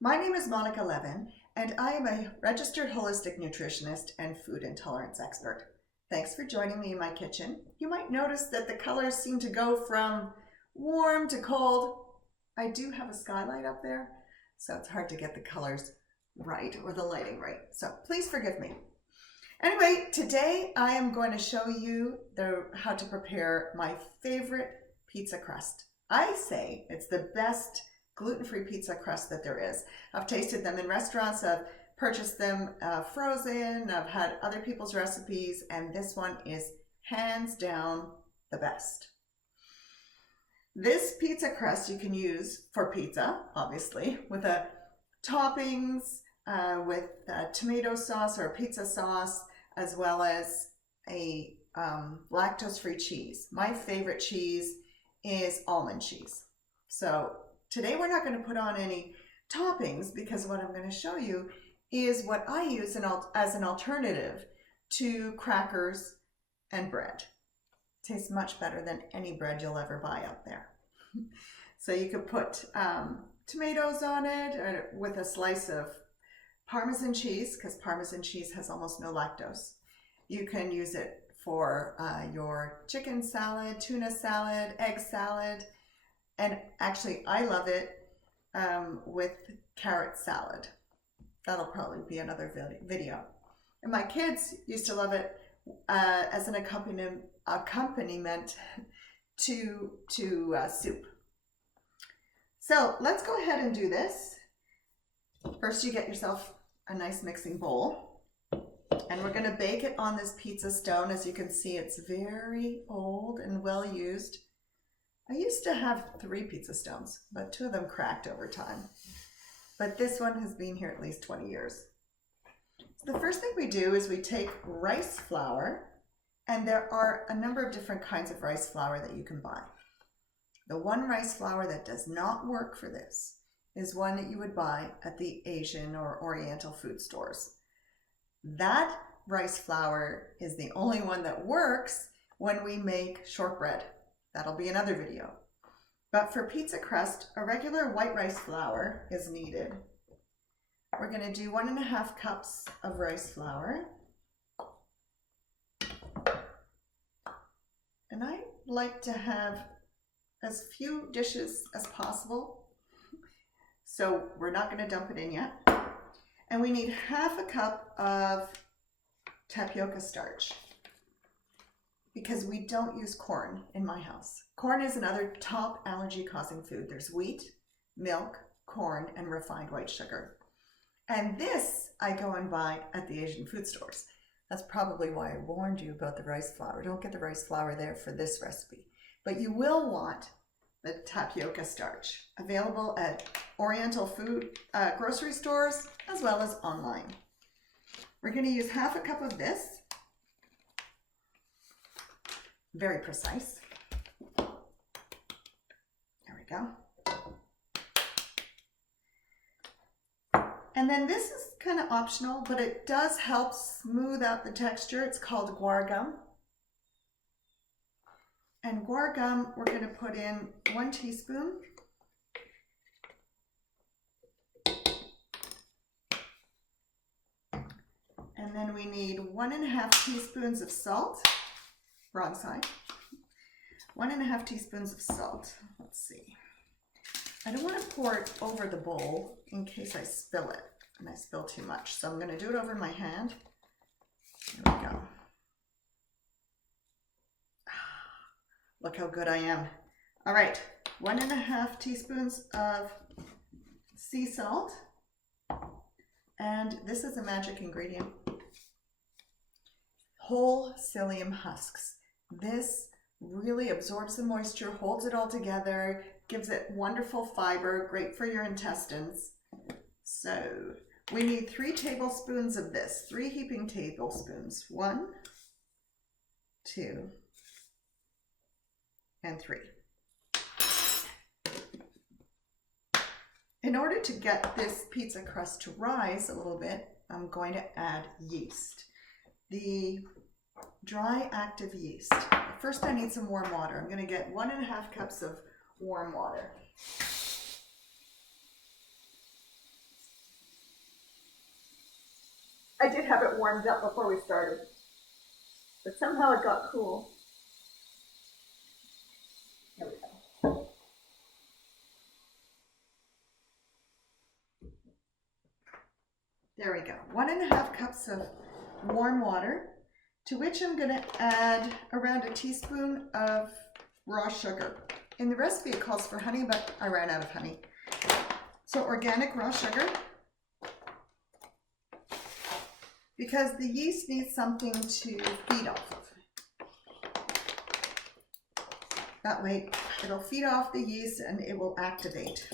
My name is Monica Levin, and I am a registered holistic nutritionist and food intolerance expert. Thanks for joining me in my kitchen. You might notice that the colors seem to go from warm to cold. I do have a skylight up there, so it's hard to get the colors right or the lighting right. So please forgive me. Anyway, today I am going to show you how to prepare my favorite pizza crust. I say it's the best gluten-free pizza crust that there is. I've tasted them in restaurants, I've purchased them frozen, I've had other people's recipes, and this one is hands down the best. This pizza crust you can use for pizza, obviously, with toppings, with tomato sauce or pizza sauce, as well as a lactose-free cheese. My favorite cheese is almond cheese. So today we're not going to put on any toppings because what I'm going to show you is what I use as an alternative to crackers and bread. It tastes much better than any bread you'll ever buy out there. So you could put tomatoes on it or with a slice of Parmesan cheese, because Parmesan cheese has almost no lactose. You can use it for your chicken salad, tuna salad, egg salad, and actually I love it with carrot salad. That'll probably be another video. And my kids used to love it as an accompaniment to soup. So let's go ahead and do this. First, you get yourself a nice mixing bowl, and we're going to bake it on this pizza stone. As you can see, it's very old and well used. I used to have 3 pizza stones, but 2 of them cracked over time. But this one has been here at least 20 years. So the first thing we do is we take rice flour, and there are a number of different kinds of rice flour that you can buy. The one rice flour that does not work for this is one that you would buy at the Asian or Oriental food stores. That rice flour is the only one that works when we make shortbread. That'll be another video. But for pizza crust, a regular white rice flour is needed. We're going to do 1.5 cups of rice flour. And I like to have as few dishes as possible. So we're not going to dump it in yet. And we need 1/2 cup of tapioca starch, because we don't use corn in my house. Corn is another top allergy causing food. There's wheat, milk, corn, and refined white sugar. And this I go and buy at the Asian food stores. That's probably why I warned you about the rice flour. Don't get the rice flour there for this recipe. But you will want the tapioca starch, available at Oriental food grocery stores as well as online. We're going to use 1/2 cup of this. Very precise. There we go. And then this is kind of optional, but it does help smooth out the texture. It's called guar gum. And guar gum, we're going to put in 1 teaspoon. And then we need 1.5 teaspoons of salt. Wrong side. 1.5 teaspoons of salt. Let's see. I don't want to pour it over the bowl in case I spill it and I spill too much. So I'm going to do it over my hand. There we go. Look how good I am. All right, 1.5 teaspoons of sea salt. And this is a magic ingredient. Whole psyllium husks. This really absorbs the moisture, holds it all together, gives it wonderful fiber, great for your intestines. So we need 3 tablespoons of this, 3 heaping tablespoons. 1, 2, and 3. In order to get this pizza crust to rise a little bit, I'm going to add yeast. The dry active yeast. First I need some warm water. I'm going to get 1.5 cups of warm water. I did have it warmed up before we started, but somehow it got cool. Here we go. There we go. 1.5 cups of warm water, to which I'm going to add around a teaspoon of raw sugar. In the recipe it calls for honey, but I ran out of honey. So organic raw sugar, because the yeast needs something to feed off of. That way it'll feed off the yeast and it will activate.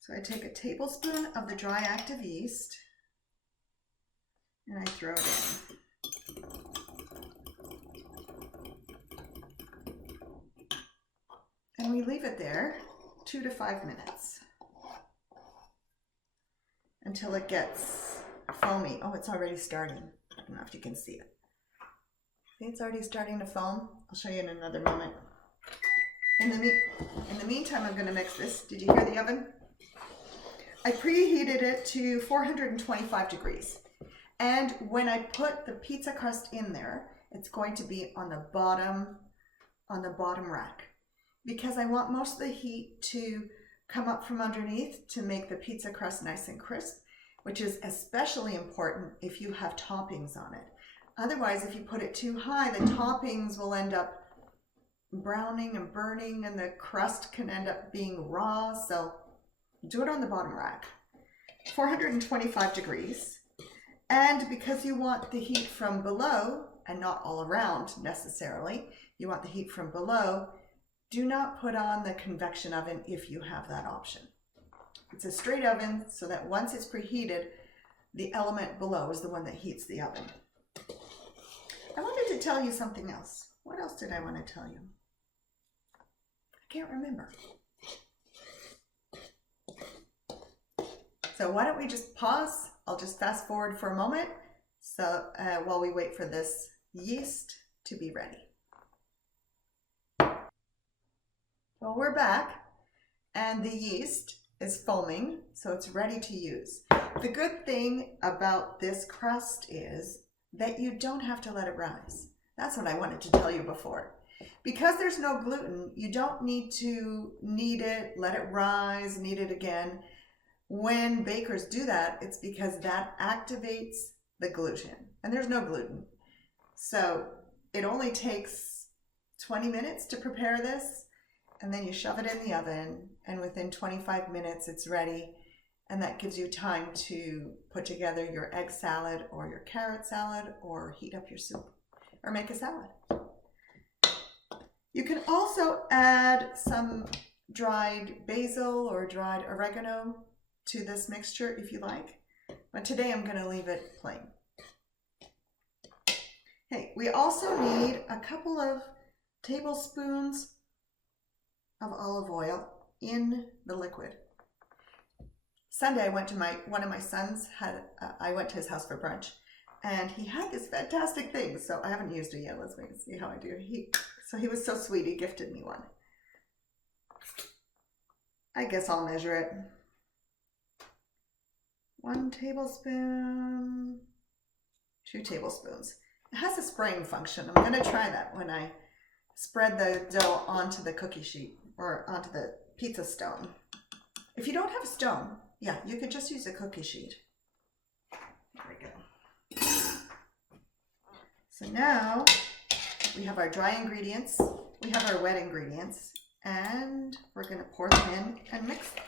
So I take a tablespoon of the dry active yeast and I throw it in. And we leave it there 2 to 5 minutes until it gets foamy. Oh, it's already starting. I don't know if you can see it. See, it's already starting to foam. I'll show you in another moment. In the meantime, I'm going to mix this. Did you hear the oven? I preheated it to 425 degrees. And when I put the pizza crust in there, it's going to be on the bottom rack, because I want most of the heat to come up from underneath to make the pizza crust nice and crisp, which is especially important if you have toppings on it. Otherwise, if you put it too high, the toppings will end up browning and burning, and the crust can end up being raw. So do it on the bottom rack, 425 degrees. And because you want the heat from below and not all around necessarily, you want the heat from below, do not put on the convection oven if you have that option. It's a straight oven, so that once it's preheated, the element below is the one that heats the oven. I wanted to tell you something else. What else did I want to tell you? I can't remember. So why don't we just pause? I'll just fast forward for a moment so while we wait for this yeast to be ready. Well, we're back and the yeast is foaming, so it's ready to use. The good thing about this crust is that you don't have to let it rise. That's what I wanted to tell you before. Because there's no gluten, you don't need to knead it, let it rise, knead it again. When bakers do that, it's because that activates the gluten, and there's no gluten. So it only takes 20 minutes to prepare this, and then you shove it in the oven, and within 25 minutes it's ready, and that gives you time to put together your egg salad or your carrot salad, or heat up your soup, or make a salad. You can also add some dried basil or dried oregano to this mixture if you like, but today I'm going to leave it plain. Hey, we also need a couple of tablespoons of olive oil in the liquid. Sunday I went to one of my sons I went to his house for brunch, and he had this fantastic thing, so I haven't used it yet. Let's wait and see how I do. So he was so sweet, he gifted me one. I guess I'll measure it. 1 tablespoon, 2 tablespoons. It has a spraying function. I'm going to try that when I spread the dough onto the cookie sheet or onto the pizza stone. If you don't have a stone, yeah, you could just use a cookie sheet. There we go. So now we have our dry ingredients, we have our wet ingredients, and we're going to pour them in and mix them.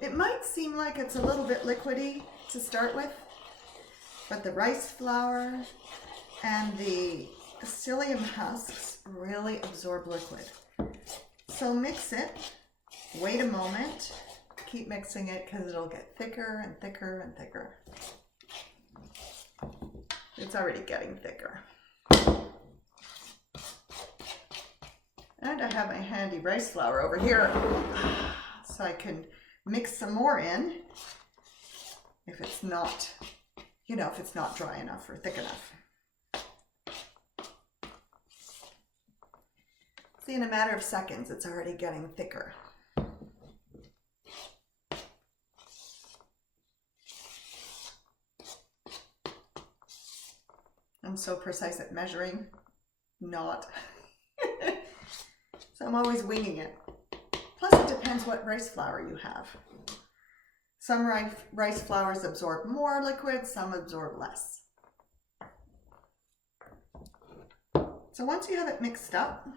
It might seem like it's a little bit liquidy to start with, but the rice flour and the psyllium husks really absorb liquid. So mix it, wait a moment, keep mixing it because it'll get thicker and thicker and thicker. It's already getting thicker. And I have my handy rice flour over here, so I can mix some more in if it's not, if it's not dry enough or thick enough. See, in a matter of seconds, it's already getting thicker. I'm so precise at measuring, not. So I'm always winging it. Plus it depends what rice flour you have. Some rice flours absorb more liquid, some absorb less. So once you have it mixed up,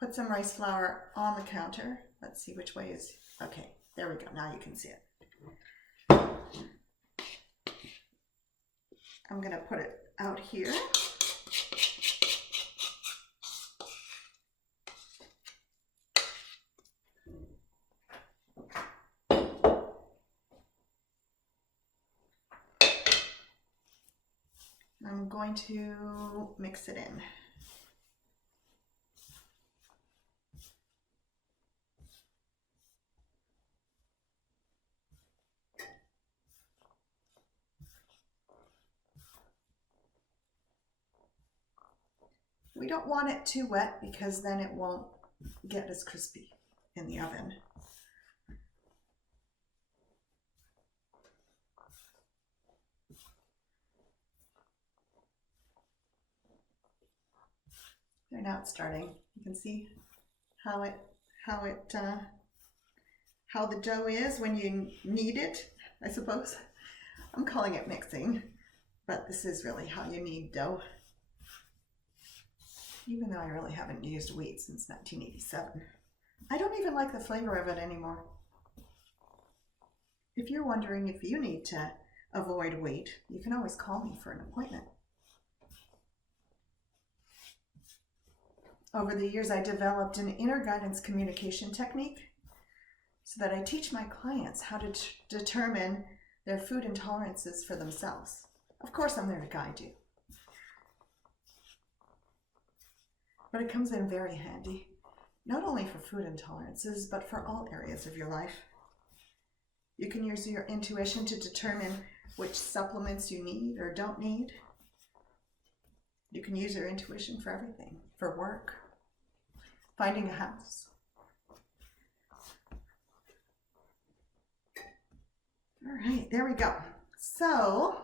put some rice flour on the counter. Let's see which way is, okay, there we go, now you can see it. I'm gonna put it out here. I'm going to mix it in. We don't want it too wet because then it won't get as crispy in the oven. There, now it's starting. You can see how the dough is when you knead it, I suppose. I'm calling it mixing, but this is really how you knead dough. Even though I really haven't used wheat since 1987. I don't even like the flavor of it anymore. If you're wondering if you need to avoid wheat, you can always call me for an appointment. Over the years, I developed an inner guidance communication technique so that I teach my clients how to determine their food intolerances for themselves. Of course, I'm there to guide you. But it comes in very handy, not only for food intolerances, but for all areas of your life. You can use your intuition to determine which supplements you need or don't need. You can use your intuition for everything, for work, finding a house. All right, there we go. So,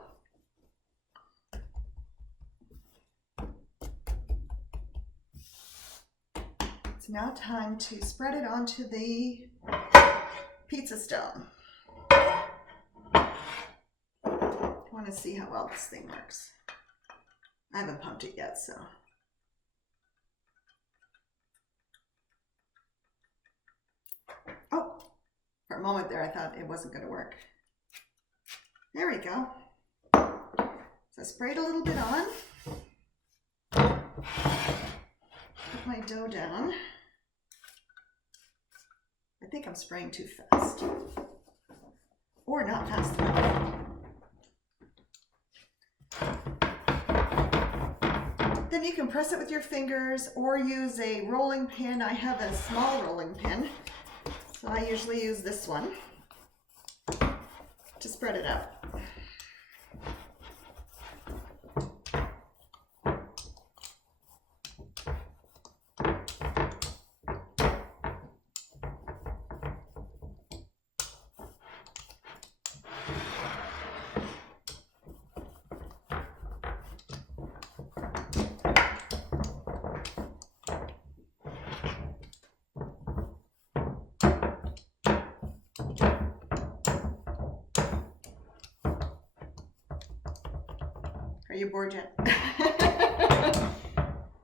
it's now time to spread it onto the pizza stone. I want to see how well this thing works. I haven't pumped it yet, so. Oh, for a moment there I thought it wasn't going to work. There we go. So I sprayed a little bit on. Put my dough down. I think I'm spraying too fast. Or not fast enough. Then you can press it with your fingers or use a rolling pin. I have a small rolling pin, so I usually use this one to spread it out. Are you bored yet?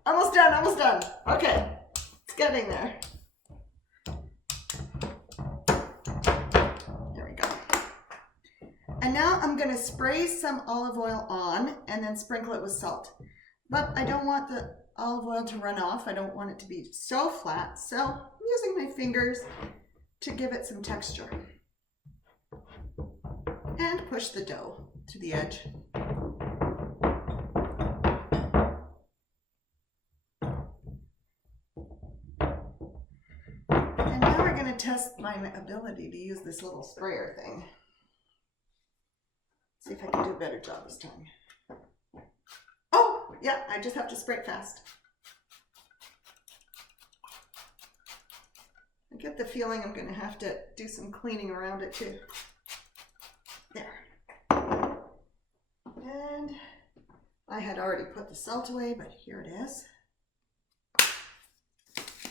Almost done, almost done. Okay, it's getting there. There we go. And now I'm gonna spray some olive oil on and then sprinkle it with salt. But I don't want the olive oil to run off. I don't want it to be so flat. So I'm using my fingers to give it some texture. And push the dough to the edge. Test my ability to use this little sprayer thing. See if I can do a better job this time. Oh, yeah, I just have to spray it fast. get the feeling I'm going to have to do some cleaning around it too. There. And I had already put the salt away, but here it is.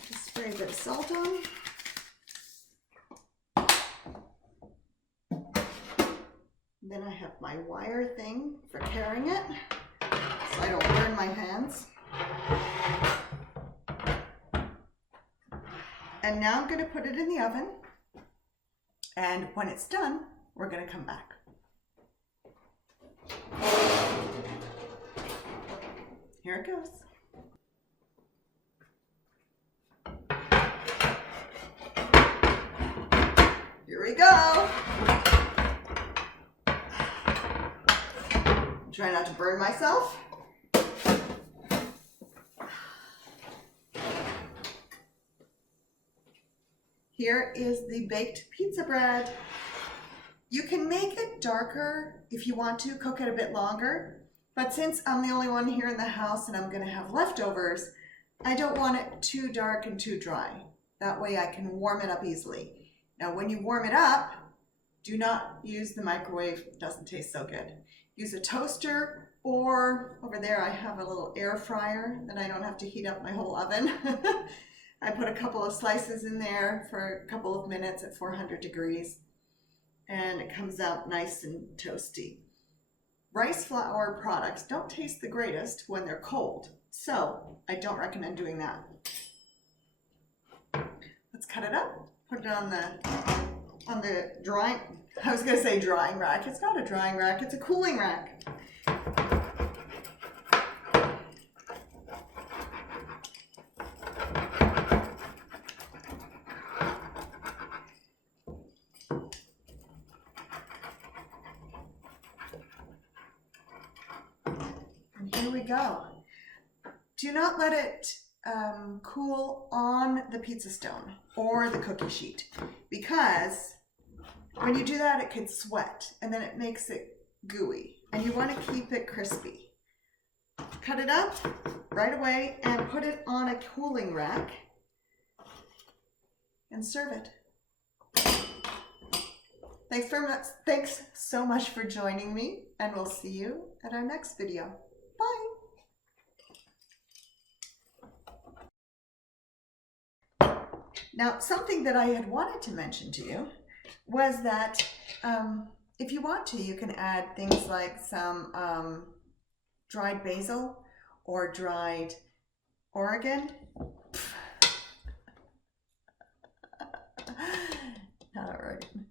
Just spray a bit of salt on. Then I have my wire thing for carrying it, so I don't burn my hands. And now I'm going to put it in the oven, and when it's done, we're going to come back. Here it goes. Here we go. Try not to burn myself. Here is the baked pizza bread. You can make it darker if you want to, cook it a bit longer. But since I'm the only one here in the house and I'm going to have leftovers, I don't want it too dark and too dry. That way I can warm it up easily. Now when you warm it up, do not use the microwave. It doesn't taste so good. Use a toaster, or over there I have a little air fryer that I don't have to heat up my whole oven. I put a couple of slices in there for a couple of minutes at 400 degrees, and it comes out nice and toasty. Rice flour products don't taste the greatest when they're cold, so I don't recommend doing that. Let's cut it up, put it on the drying, I was going to say drying rack. It's not a drying rack, it's a cooling rack. And here we go. Do not let it cool on the pizza stone or the cookie sheet, because when you do that, it could sweat and then it makes it gooey, and you want to keep it crispy. Cut it up right away and put it on a cooling rack and serve it. Thanks so much for joining me, and we'll see you at our next video. Bye. Now, something that I had wanted to mention to you was that if you want to, you can add things like some dried basil or dried oregano. Not oregano.